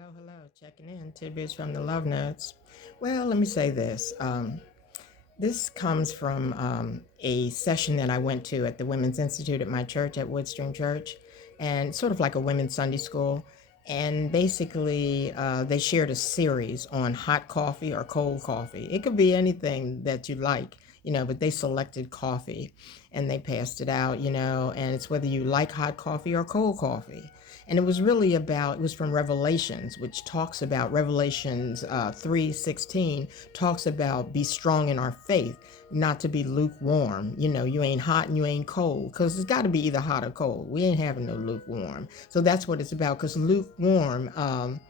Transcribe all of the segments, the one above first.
Hello. Checking in. Tidbits from the Love Notes. Well, let me say this. This comes from a session that I went to at the Women's Institute at my church at Woodstream Church, and sort of like a women's Sunday school. And basically, they shared a series on hot coffee or cold coffee. It could be anything that you like, but they selected coffee and they passed it out, and it's whether you like hot coffee or cold coffee. And it was from Revelations, which talks about Revelations 3:16, talks about be strong in our faith, not to be lukewarm. You ain't hot and you ain't cold, because it's got to be either hot or cold. We ain't having no lukewarm. So that's what it's about, because lukewarm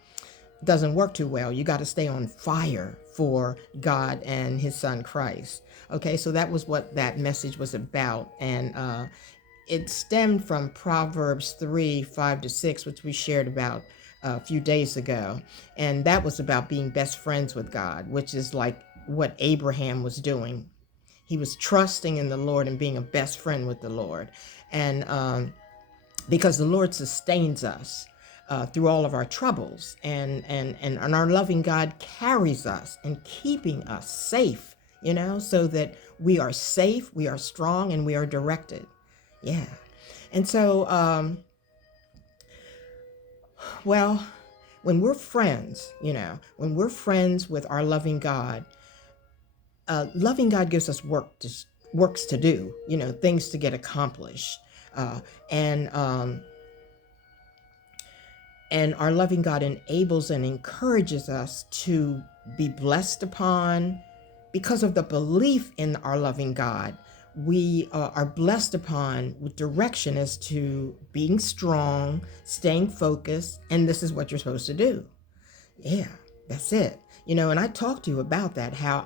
doesn't work too well. You got to stay on fire for God and his son Christ. Okay, so that was what that message was about. And it stemmed from Proverbs 3:5-6, which we shared about a few days ago. And that was about being best friends with God, which is like what Abraham was doing. He was trusting in the Lord and being a best friend with the Lord. And because the Lord sustains us through all of our troubles, and our loving God carries us and keeping us safe, so that we are safe, we are strong, and we are directed. Yeah. And so, well, when we're friends, when we're friends with our loving God gives us works to do, things to get accomplished. Uh, and and our loving God enables and encourages us to be blessed upon because of the belief in our loving God. We are blessed upon with direction as to being strong, staying focused, and this is what you're supposed to do. Yeah, that's it. And I talked to you about that, how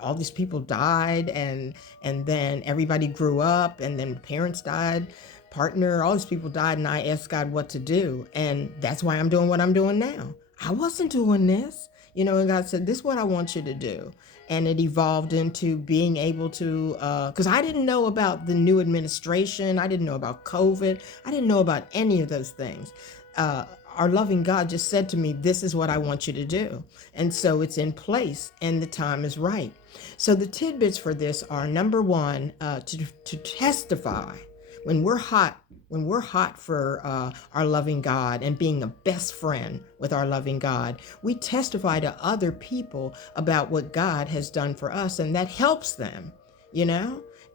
all these people died, and then everybody grew up, and then parents died, partner, all these people died, and I asked God what to do. And that's why I'm doing what I'm doing now. I wasn't doing this, and God said, this is what I want you to do. And it evolved into being able to, because I didn't know about the new administration. I didn't know about COVID. I didn't know about any of those things. Our loving God just said to me, this is what I want you to do. And so it's in place and the time is right. So the tidbits for this are, number one, to testify when we're hot for our loving God and being a best friend with our loving God, we testify to other people about what God has done for us, and that helps them,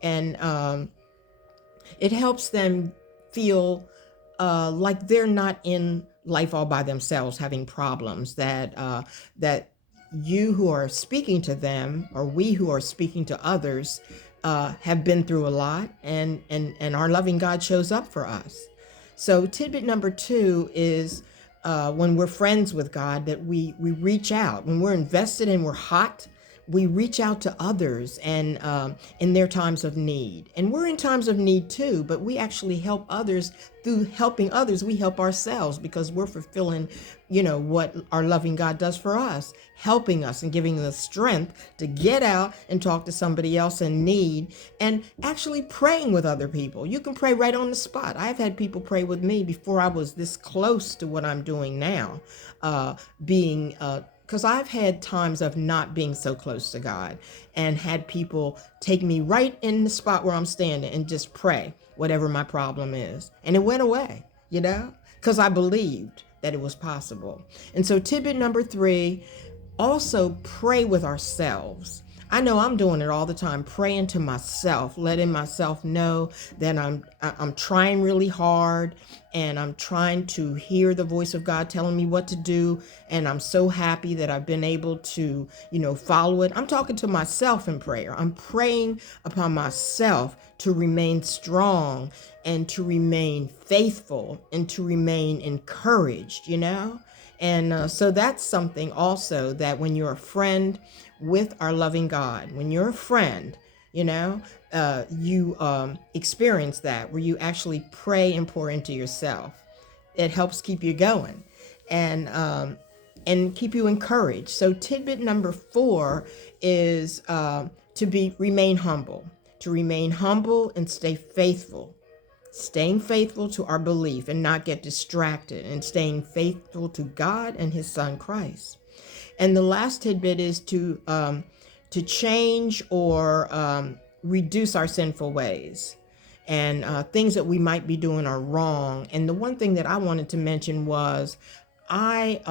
and it helps them feel like they're not in life all by themselves having problems, that you who are speaking to them, or we who are speaking to others, have been through a lot, and our loving God shows up for us. So tidbit number two is, when we're friends with God, that we reach out. When we're invested and we're hot, we reach out to others, and in their times of need. And we're in times of need too, but we actually help others. Through helping others, we help ourselves, because we're fulfilling, what our loving God does for us, helping us and giving us strength to get out and talk to somebody else in need, and actually praying with other people. You can pray right on the spot. I've had people pray with me before I was this close to what I'm doing now, being because I've had times of not being so close to God, and had people take me right in the spot where I'm standing and just pray whatever my problem is. And it went away, because I believed that it was possible. And so tidbit number three, also pray with ourselves. I know I'm doing it all the time, praying to myself, letting myself know that I'm trying really hard, and I'm trying to hear the voice of God telling me what to do, and I'm so happy that I've been able to, follow it. I'm talking to myself in prayer. I'm praying upon myself to remain strong, and to remain faithful, and to remain encouraged, And so that's something also, that when you're a friend with our loving God, when you're a friend, you experience that, where you actually pray and pour into yourself. It helps keep you going, and keep you encouraged. So tidbit number four is to remain humble and stay faithful. staying faithful to our belief and not get distracted, and staying faithful to God and his son Christ. And the last tidbit is to change or reduce our sinful ways, and things that we might be doing are wrong. And the one thing that I wanted to mention was, I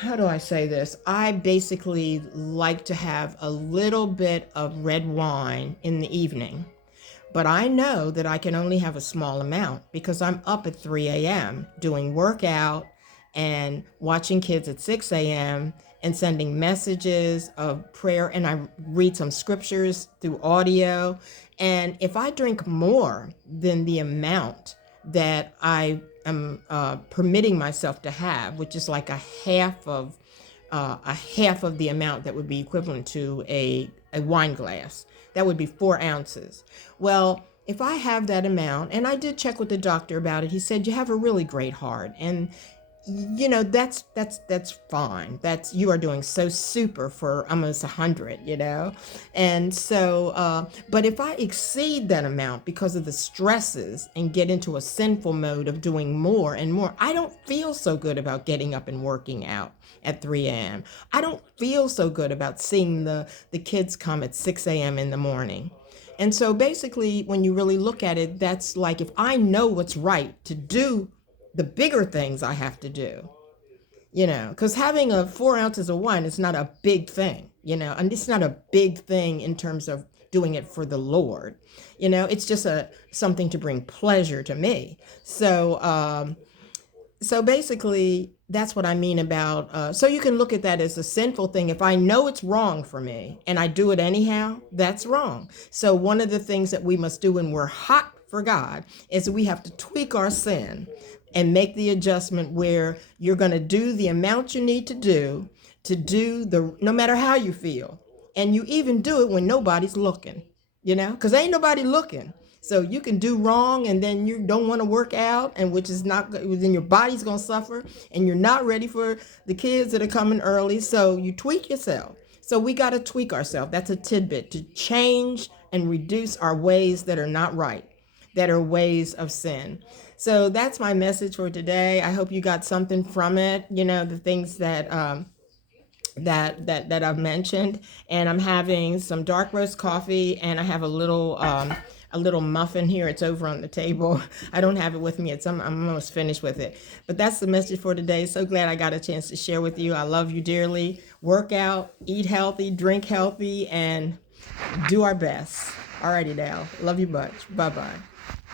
how do I say this? I basically like to have a little bit of red wine in the evening, but I know that I can only have a small amount because I'm up at 3 a.m. doing workout and watching kids at 6 a.m. and sending messages of prayer. And I read some scriptures through audio. And if I drink more than the amount that I am permitting myself to have, which is like a half of the amount that would be equivalent to a wine glass. That would be 4 ounces. Well, if I have that amount, and I did check with the doctor about it, he said, you have a really great heart. And that's fine. You are doing so super for almost 100. And so but if I exceed that amount because of the stresses and get into a sinful mode of doing more and more, I don't feel so good about getting up and working out at 3 a.m. I don't feel so good about seeing the kids come at 6 a.m. in the morning. And so basically, when you really look at it, that's like, if I know what's right to do, the bigger things I have to do, because having 4 ounces of wine is not a big thing, and it's not a big thing in terms of doing it for the Lord. It's just something to bring pleasure to me. So basically, that's what I mean about, so you can look at that as a sinful thing. If I know it's wrong for me and I do it anyhow, that's wrong. So one of the things that we must do when we're hot for God is we have to tweak our sin and make the adjustment where you're going to do the amount you need to do no matter how you feel. And you even do it when nobody's looking, because ain't nobody looking. So you can do wrong, and then you don't want to work out, and which is not, then your body's going to suffer, and you're not ready for the kids that are coming early. So you tweak yourself. So we got to tweak ourselves. That's a tidbit, to change and reduce our ways that are not right, that are ways of sin. So that's my message for today. I hope you got something from it. The things that that I've mentioned. And I'm having some dark roast coffee, and I have a little muffin here. It's over on the table. I don't have it with me. I'm almost finished with it. But that's the message for today. So glad I got a chance to share with you. I love you dearly. Work out, eat healthy, drink healthy, and do our best. Alrighty now. Love you much. Bye-bye.